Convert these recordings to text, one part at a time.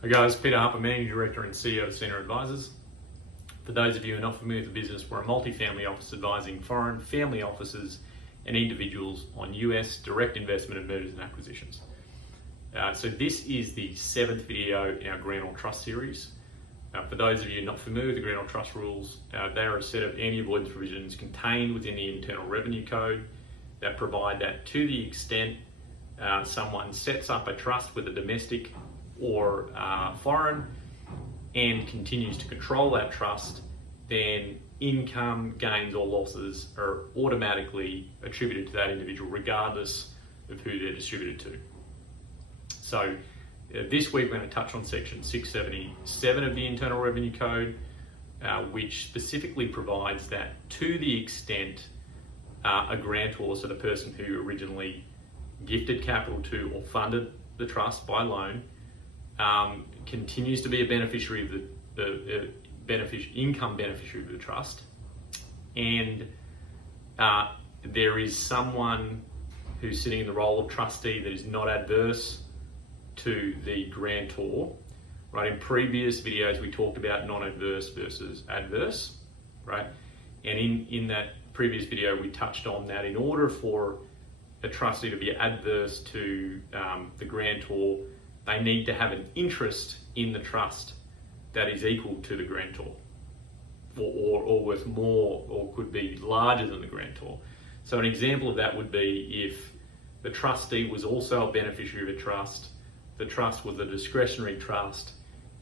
Hi guys, Peter Harper, Managing Director and CEO of Asena Advisers. For those of you who are not familiar with the business, we're a multifamily office advising foreign family offices and individuals on US direct investment and mergers and acquisitions. So this is the 7th video in our Grantor Trust series. For those of you not familiar with the Grantor Trust rules, they are a set of anti-avoidance provisions contained within the Internal Revenue Code that provide that to the extent someone sets up a trust with a domestic or foreign and continues to control that trust, then income, gains or losses are automatically attributed to that individual regardless of who they're distributed to. So this week we're going to touch on section 677 of the Internal Revenue Code, which specifically provides that to the extent a grantor, so the person who originally gifted capital to or funded the trust by loan, continues to be a beneficiary of the income beneficiary of the trust, and there is someone who's sitting in the role of trustee that is not adverse to the grantor. Right, in previous videos we talked about non-adverse versus adverse, right? And in that previous video we touched on that in order for a trustee to be adverse to the grantor, they need to have an interest in the trust that is equal to the grantor, or worth more, or could be larger than the grantor. So an example of that would be if the trustee was also a beneficiary of a trust, the trust was a discretionary trust,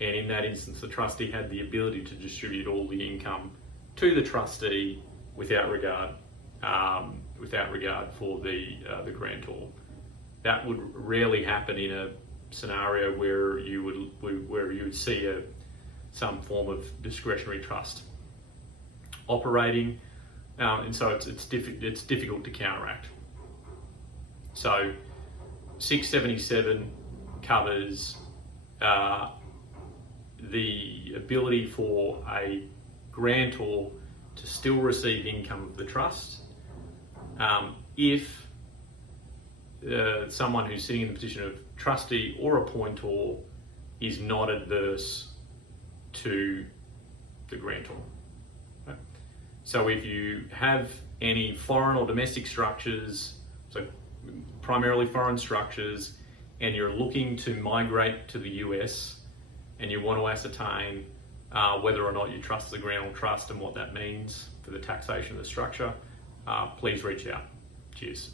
and in that instance the trustee had the ability to distribute all the income to the trustee without regard for the grantor. That would rarely happen in a scenario where you would see some form of discretionary trust operating, and so it's difficult to counteract. So 677 covers the ability for a grantor to still receive income of the trust if someone who's sitting in the position of trustee or appointor is not adverse to the grantor. Okay? So if you have any foreign or domestic structures, so primarily foreign structures, and you're looking to migrate to the US and you want to ascertain whether or not you trust the grantor trust and what that means for the taxation of the structure, please reach out. Cheers.